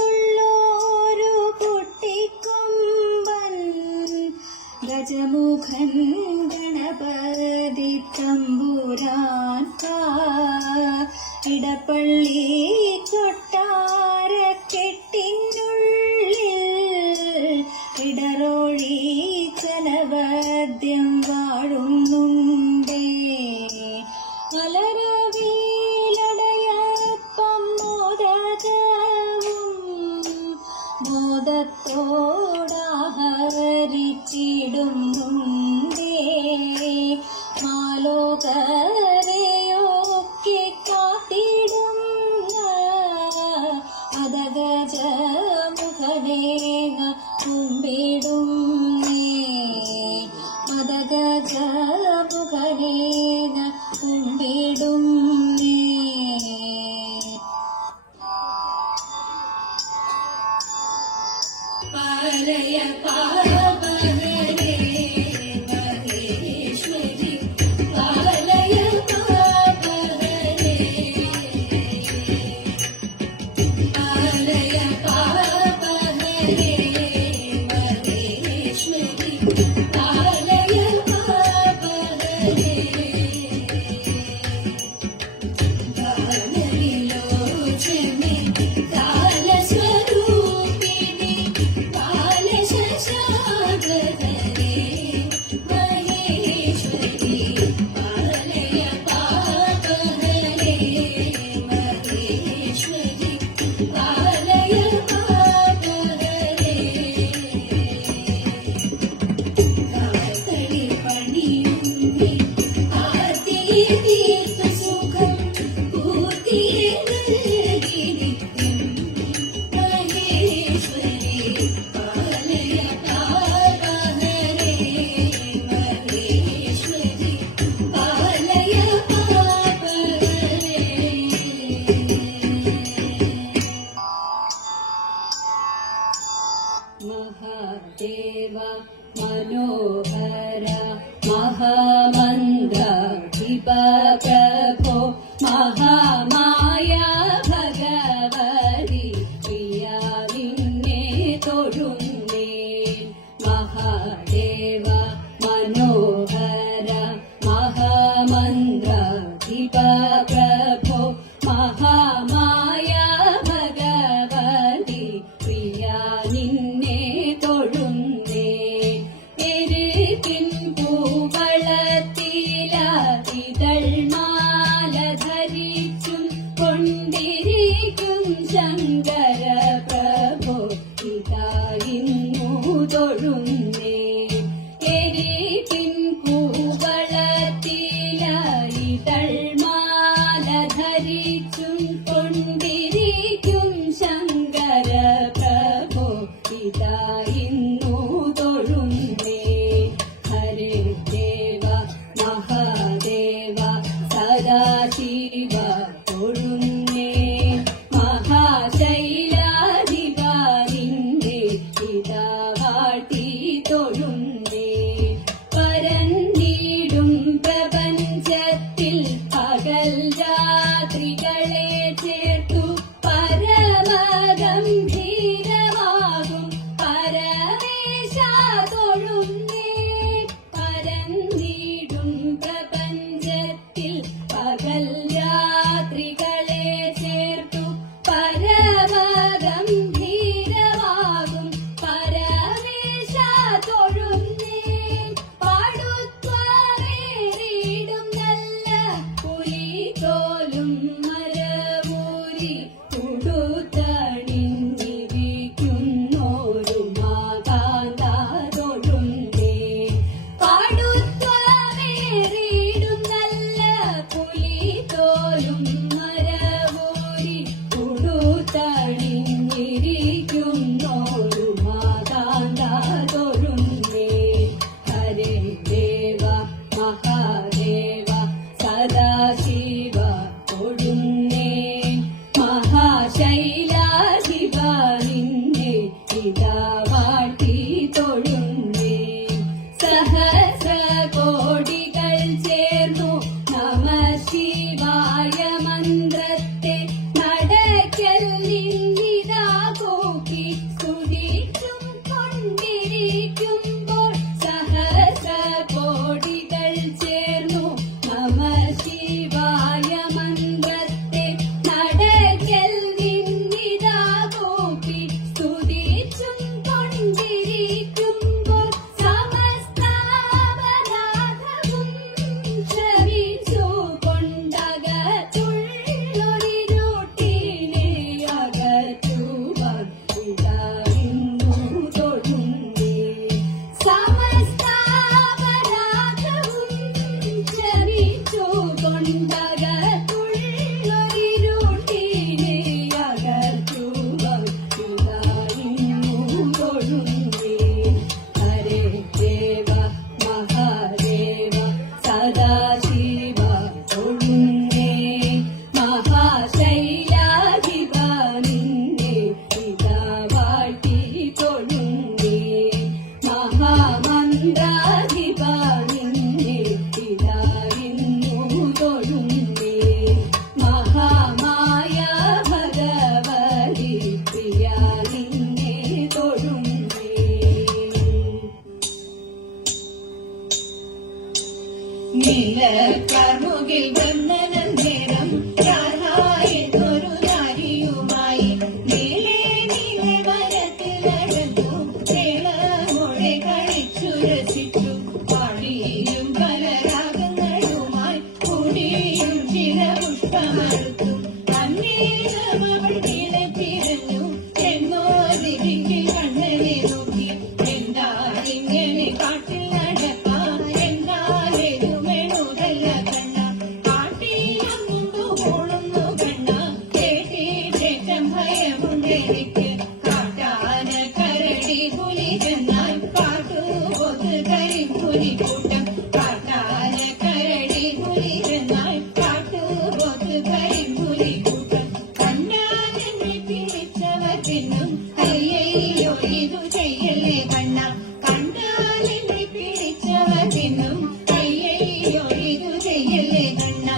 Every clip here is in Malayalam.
കുടവയറുള്ളോരു കുട്ടിക്കൊമ്പൻ ഗജമുഖൻ ഗണപതി തമ്പുരാൻ ഇടപ്പള്ളി കൊട്ടാരക്കെട്ടിനുള്ളിൽ ഇടറോഴി ചലവദ്യം വാഴുന്നുണ്ടേ. അലരവിലടയപ്പം മോദത്തോടാഹരിച്ചിടുന്നുണ്ടേ. മാലോകരെയൊക്കെ കാത്തിടുന്ന അതഗജമുഖനേന കുമ്പിടുന്നേ. അതഗജമുഖനേന കുമ്പിടുന്നേ. പാലയ പാപഹരേ മഹേശ്വരി പാലയ പാപഹരേ പാലയ പാപഹരേ മഹേശ്വരി പാലയ പാപഹരേ കാലവിലോചനെ കാലസ്വരൂപിണി കാലശശാ ചെല്ലിന്നിതാ കൂക്കി സ്തുതിച്ചും കൊണ്ടിരിക്കുമ്പോൾ സഹസ്ര കോടികൾ ചേർന്നു നമ ശിവായ മന്ത്രത്തെ നടക്കൽ നിന്നിതാ കൂക്കി സ്തുതിച്ചും കൊണ്ടിരിക്കുമ്പോൾ സമസ്താപരാധവും ക്ഷമിച്ചു കൊണ്ടകത്തുള്ളൊരിരുട്ടിനെ അകറ്റുവാൻ ഇതായിരുന്നു തൊഴുന്നേ. സമസ്താപരാധവും ക്ഷമിച്ചു കൊണ്ടകത്തുള്ളൊരിരുട്ടിനെ അകറ്റുവാൻ ഇതായിരുന്നു തൊഴുന്നേ. ഹരേ ദേവ മഹാദേവ സദാശിവ തൊഴുന്നേ. മഹാശൈലാധിപ നിന്നെ ഇതാ വാഴ്ത്തി തൊഴുന്നേ. മഹാമന്ത്രാധിപ നിന്നെ ഇതാ ഇന്നു തൊഴുന്നേ. മഹാമായ ഭഗവതി പ്രിയ നിന്നെ തൊഴുന്നേ. നീലക്കർമുകിൽ വന്ദനം നേരം രാധായെന്നൊരു നാരിയുമായി നീലേ നീലെ വനത്തിൽ നടന്നു കേളമൊഴി കളിച്ചു രസിച്ചു. പാടിയും പല രാഗങ്ങളുമായി കൂടിയും ചില പുഷ്പമറുത്തു. അന്നേരം അവൾ നീളെ തിരഞ്ഞു എന്നോ ദിക്കിൽ കണ്ണനെ നോക്കി. എന്താണിങ്ങനെ കാട്ടിൽ നടപ്പാൻ എന്നാലേതുമെഴുതല്ല കണ്ണ. കാട്ടിലൊന്നു പോളുന്നു കണ്ണ കേട്ടിട്ടേറ്റം ഭയമുണ്ടെനിക്ക്. കാട്ടാന കരടി പുലി ചെന്നാൽ കാട്ടുപോത്ത് കരിപ്പുലി കൂട്ടം. കാട്ടാന കരടി പുലി ചെന്നാൽ കാട്ടുപോത്ത് കരിപ്പുലി കൂട്ടം. കണ്ണാനെന്നെ പിടിച്ചവർ പിന്നും അയ്യയ്യോ ഇതു ചെയ്യല്ലേ കണ്ണ. കണ്ടാലെന്നെ പിടിച്ചവർ പിന്നും അയ്യയ്യോ ഇതു ചെയ്യല്ലേ കണ്ണ.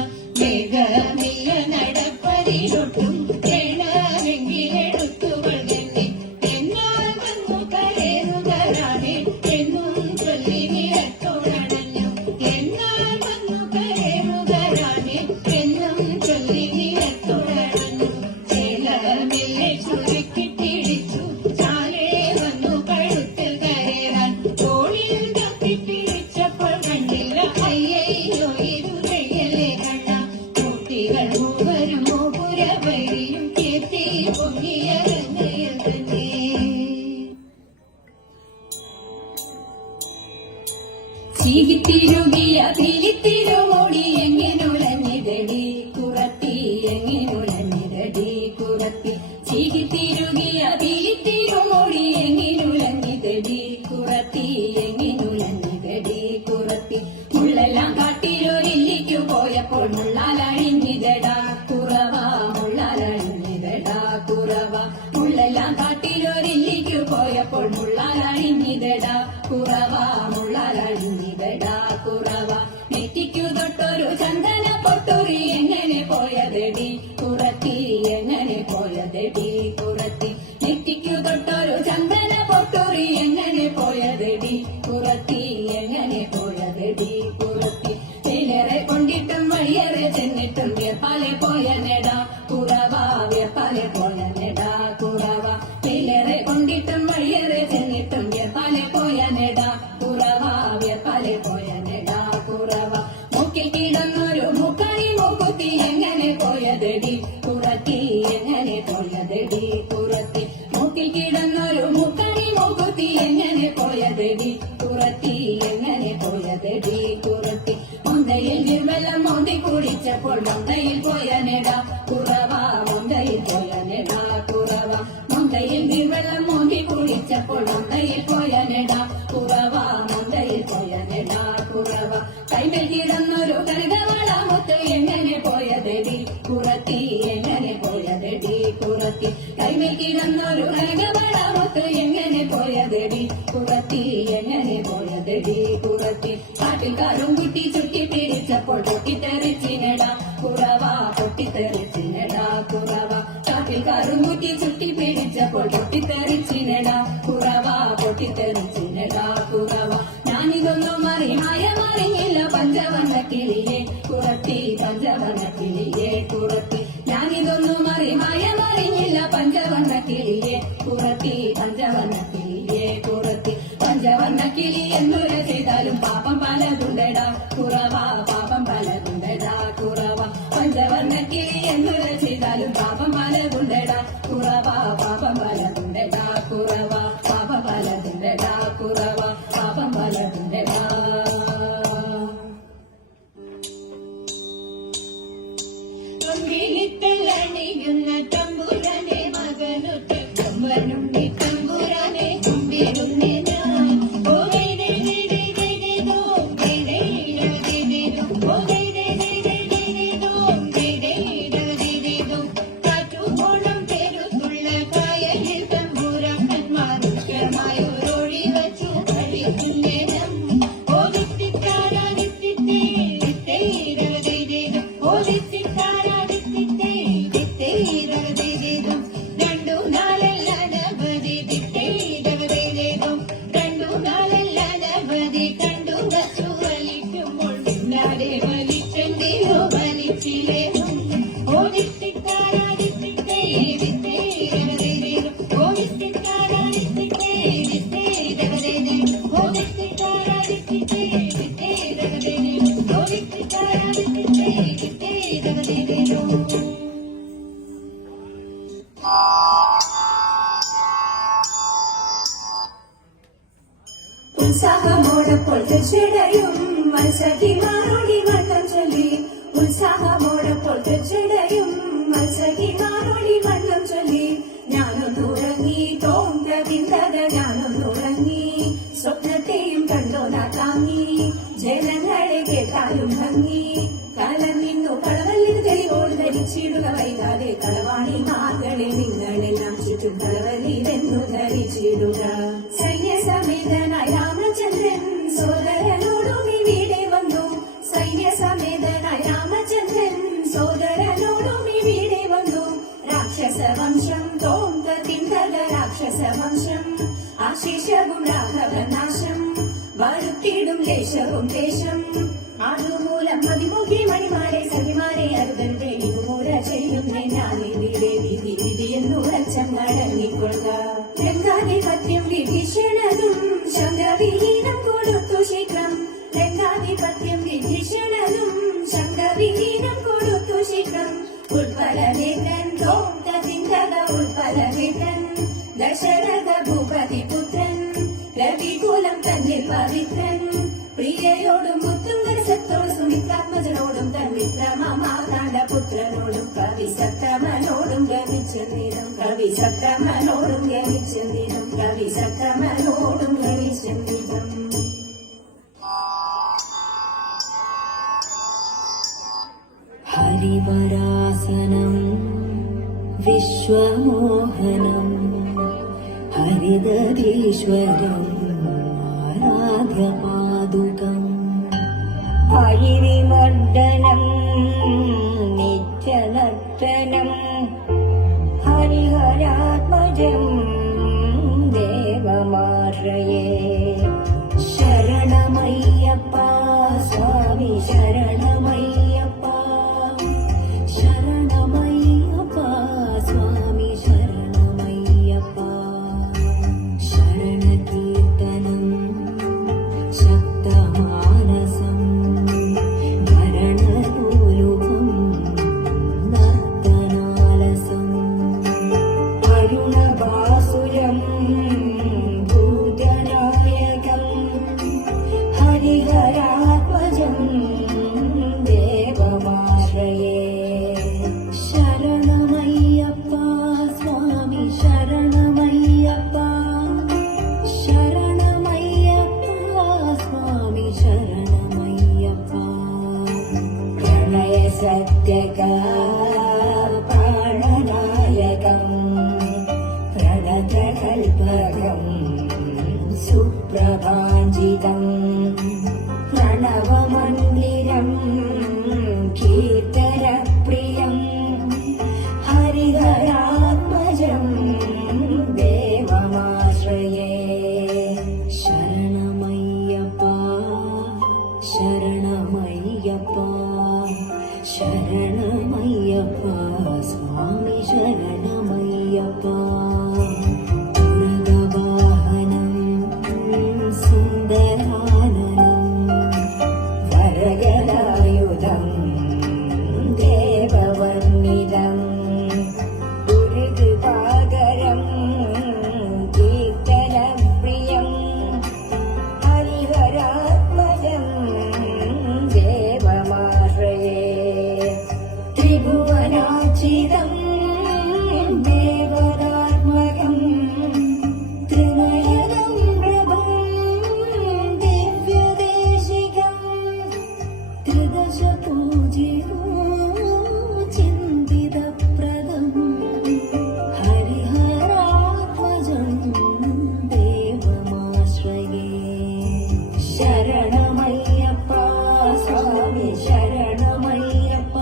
വേഗമില്ല നടപ്പതിലൊട്ടും വേണമെങ്കിലെടുത്തുകൾ തന്നെ. എന്നാൽ വന്നു കരയുകരാണേ എന്നും ചൊല്ലി നിരത്തോടണഞ്ഞു. എന്നാൽ വന്നു കരയുകരാണേ എന്നും ചൊല്ലി നിരത്തോടണഞ്ഞു. ചേലമില്ലെ ചുരുക്കി പിടിച്ചു ചാലേ വന്നു കഴുത്തിൽ കരയാൻ. തോളിൽ തപ്പി പിടിച്ചപ്പോൾ കണ്ടില്ല അയ്യയ്യോ ഇതു ചെയ്യല്ലേ കണ്ണ. കുട്ടികൾ മൂവരും മൂപുരവരിയും കീർത്തി പൊങ്ങിയരങ്ങയിൽ തന്നെ. ചീകിത്തിരുകിയ തിരിത്തിരുമോടി എങ്ങനുലഞ്ഞിതടി കുറത്തി എങ്ങനുലഞ്ഞിതടി കുറത്തി. ചീകിത്തിരുകിയ തിരിത്തിരുമോടി എങ്ങനുലഞ്ഞിതടി കുറത്തി എങ്ങനുലഞ്ഞിതടി കുറത്തി. മുള്ളെല്ലാം കാട്ടിലൊരില്ലിക്കു പോയപ്പോൾ മുള്ളാലഴിഞ്ഞിതടാ കുറവ മുള്ളാലഴിഞ്ഞിതടാ കുറവ. മുള്ളെല്ലാം കാട്ടിലൊരില്ലിക്കു പോയപ്പോൾ മുള്ളാലഴിഞ്ഞിതടാ കുറവ മുള്ളാലഴിഞ്ഞിതടാ കുറവ. നെറ്റിക്കു തൊട്ടൊരു ചന്ദന പൊട്ടുറി എങ്ങനെ പോയതടി കുറത്തി എങ്ങനെ പോയതടി കുറത്തി. നെറ്റിക്കു തൊട്ടൊരു ചന്ദന പൊട്ടുറി എങ്ങനെ പോയതടി കുറത്തി എങ്ങനെ പോയതടി കുറത്തി. തേലേറെ കൊണ്ടിട്ടും വഴിയേറെ ചെന്നിട്ടും വ്യപ്പാലെ പോയ നെടാ കുറവ വ്യപ്പാലെ പോയ നെടാ കുറവ. തേലേറെ കൊണ്ടിട്ടും വഴിയേറെ ചെന്നിട്ടും വ്യപ്പാലെ പോയ നെടാ കുറവ വ്യപ്പാലെ പോയ നെടാ കുറവ. മൂക്കിൽ കിടന്നൊരു മുക്കണി മൂക്കുത്തി എങ്ങനെ പോയതടി കുറത്തി എങ്ങനെ പോയതടി കുറത്തി. മൂക്കിൽ കിടന്നൊരു മുക്കണി മൂക്കുത്തി എങ്ങനെ പോയതടി കുറത്തി എങ്ങനെ പോയതടി കുറത്തി. മൊന്തയിൽ നിർവെള്ളം മോന്തി കുടിച്ചപ്പോൾ മൊന്തയിൽ പോയ നെടാ കുറവ മൊന്തയിൽ പോയ നെടാ കുറവ. മൊന്തയിൽ നിർവെള്ളം മോന്തി കുടിച്ചപ്പോൾ മൊന്തയിൽ പോയ നെടാ കുറവ മൊന്തയിൽ പോയ നെടാ കുറവ. കൈമേൽ കിടന്നൊരു കനകവള മുത്ത് എങ്ങനെ പോയതടി കുറത്തി എങ്ങനെ പോയതടി കുറത്തി. കൈമേൽ കിടന്നൊരു കനകവള മുത്ത് എങ്ങനെ പോയതടി കുറത്തി എങ്ങനെ പോയതടി കുറത്തി. കാട്ടിൽ കാറും കുട്ടി ചുറ്റി പിടിച്ചപ്പോൾ പൊട്ടിത്തെറിച്ചിനടാ കുറവ പൊട്ടിത്തെറിച്ചിനടാ കുറവ. കാട്ടിൽ കറുമുറ്റി ചുറ്റി പിടിച്ചപ്പോൾ പൊട്ടിത്തെറിച്ചിനടാ കുറവ പൊട്ടിത്തെറിച്ചിനടാ കുറവ ഞാനിതൊന്നും മറിഞ്ഞില്ല പഞ്ചവർണ്ണ കിളിയെ കുറത്തി പഞ്ചവർണ്ണ കിളിയെ കുറത്തി ഞാനിതൊന്നും മറിഞ്ഞില്ല പഞ്ചവർണ്ണ കിളിയെ കുറത്തി പഞ്ചവർണ്ണ കിളിയെ കുറത്തി പഞ്ചവർണ്ണ കിളി എന്നുര ചെയ്താലും പാപം പലതുണ്ടടാ കുറവ പാപം പലതുണ്ടടാ കുറവ പഞ്ചവർണ്ണ കിളി എന്നുര ചെയ്താലും പാപം പലതുണ്ടടാ കുറവ പാപം പലതുണ്ടടാ കുറവ പാപം പലതുണ്ടടാ കുറവ പാപം പലതുണ്ടടാ അണിയുന്ന തമ്പുരാനെ മകനൊറ്റ തമ്പനുണ്ണി തമ്പുരാനെ തുമ്പിടുന്നേ ഞാൻ കാറ്റുപോണം പെരുത്തുള്ള കായലിൽ തമ്പുരാക്കന്മാർ മുഖ്യമായൊരൊഴി വച്ചു കളിക്കുന്നേ ഉത്സാഹമോടപ്പോൾ തീർച്ചയായും മത്സരിമാരോടി വണ്ണം ചൊല്ലി ഉത്സാഹമോടപ്പോൾ തീർച്ചയായും മത്സരിമാരോടി വണ്ണം ചൊല്ലി ഞാനൊന്നുറങ്ങി തോന്നതിന്തത ഞാനൊന്നുറങ്ങി സ്വപ്നത്തെയും കണ്ടോനാ താങ്ങി ജനങ്ങളെ കേട്ടാലും ഭംഗി കാലം നിന്നു കളവല്ലിന് തെളിവോട് ധരിച്ചിടുക വൈകാതെ കളവാണി മാർകളിൽ നിങ്ങളെല്ലാം ചുറ്റും കളവല്ലിതെന്നു ധരിച്ചിടുക സൈന്യസമേതനായ രാമചന്ദ്രൻ സോദരനോടും ഇവിടെ വന്നു സൈന്യസമേതനായ രാമചന്ദ്രൻ സോദരനോടും ഇവിടെ വന്നു രാക്ഷസവംശം തോന്തതിന്തക രാക്ഷസവംശം ആശിഷവും രാഘവനാശം വരുത്തിടും ലേശവും ദേശം അതുമൂലം മതിമുഖി മണിമാരെ സഖിമാരെ അരുതന്റെ ഇതുമൂല ചെയ്യുന്നേ ഞാനിതിരെ വിധി വിധിയെന്നുറച്ചങ്ങടങ്ങിക്കൊള്ളുക രംഗാധിപത്യം വിഭീഷണനും ശങ്കവിഹീനം കൊടുത്തു ശീഘ്രം രംഗാധിപത്യം വിഭീഷണനും ശങ്കവിഹീനം കൊടുത്തു ശീഘ്രം ഉൾപ്പലനേതൻ തോന്തതിന്തക ഉൾപ്പലനേതൻ ദശരഥ ഭൂപതി പുത്രൻ രവികുലം തന്നിൽ പവിത്രൻ പ്രിയയോടും മുത്തുങ്കരസത്തോടും സുമിത്രാത്മജനോടും തൻ വിക്രമമാതാണ്ട പുത്രനോടും കവി സക്രമനോടും ഗമിച്ചെന്നിരും കവി സക്രമനോടും ഗമിച്ചെന്നിരും കവി സക്രമനോടും ഗമിച്ചെന്നിരും ഹരിവരാസനം വിശ്വമോഹനം ഹരിദരീശ്വരം ആരാധ്യപാദുകം ഹരിമർദ്ദനം നിത്യനർത്തനം ഹരിഹരാത്മജം ദേവമാശ്രയേ ശരണമയ്യപ്പ സ്വാമി ശരണമയ്യപ്പ ശരണമയ്യപ്പ സ്വാമി ശരണമയ്യപ്പ ശരണകീർത്തനം ശക്തമാനസം ഭരണകൂലുകം ശരണമയ്യപ്പ മുരുകവാഹനം സുന്ദരാനനം വരഗലായുധം ദേവവർണ്ണിതം ഗുരുകൃപാകരം കീർത്തനപ്രിയം ഹരിഹരാത്മജം ദേവമാശ്രയേ ത്രിഭുവനാചിതം ദേവതാത്മകം ത്രിനയനം പ്രഭം ദിവ്യദേശികം ത്രിദശപൂജിതോ ചിന്തിതപ്രദം ഹരിഹരാത്മജം ദേവമാശ്രയേ ശരണമയ്യപ്പ സ്വാമി ശരണമയ്യപ്പ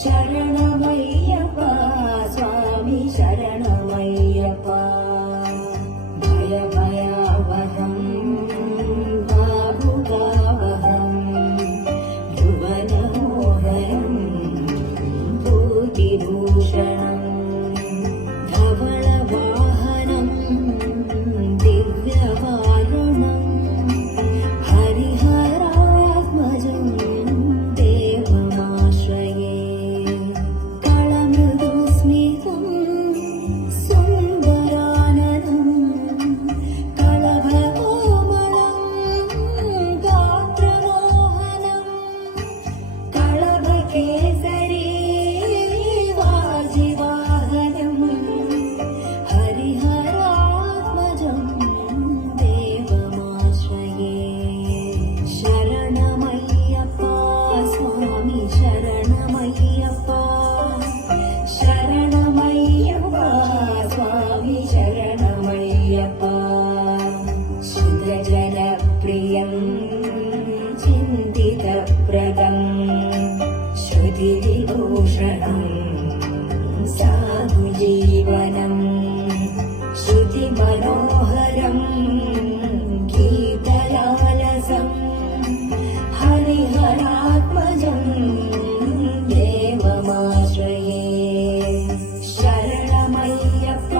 ശരണമയ്യപ്പ സ്വാമി ശരണമയ്യപ്പ ഭയഭയാവഹം ബാഹുകാവഹം ഭുവനമോഹനം ഭൂതിഭൂഷണം ധവളവാഹനം ദിവ്യവാരുണം ഹരിഹരാത്മജം ദേവമാശ്രയേ കളമൃദുസ്മിതം സുന്ദരാനനം കളഭകോമളം ഗാത്രമോഹനം കളഭകേസരീ വാജിവാഹനം ഹരിഹരാത്മജം ദേവമാശ്രയേ ശരണമയ്യപ്പ സ്വാമി ശരണമയ്യപ്പ ശരണമയ്യപ്പ സ്വാമി ശരണമയ്യപ്പ ശുദ്ധജനപ്രിയം ചിന്തിതപ്രദം ശ്രുതിവിഭൂഷണം സാധുജീവനം ശ്രുതിമനോഹരം ഗീതലാലസം ഹരിഹരാത്മജം ദേവമാശ്രയേ ശരണമയ്യപ്പ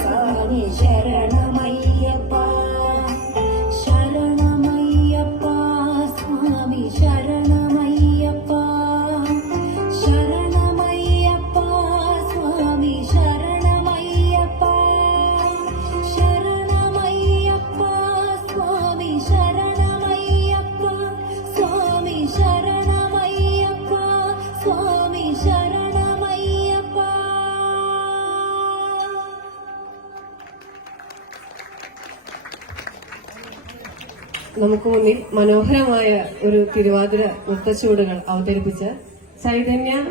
സ്വാമി ശരണമയ്യപ്പ ശരണമയ്യപ്പ സ്വാമി ശരണമയ്യപ്പ ശരണമയ്യപ്പ സ്വാമി ശരണമയ്യപ്പ ശരണമയ്യപ്പ സ്വാമി ശരണമയ്യപ്പ സ്വാമി ശരണമയ്യപ്പ സ്വാമി ശരണമയ്യപ്പ. നമുക്ക് മുന്നിൽ മനോഹരമായ ഒരു തിരുവാതിര നൃത്തച്ചുവടുകൾ അവതരിപ്പിച്ച് ചൈതന്യ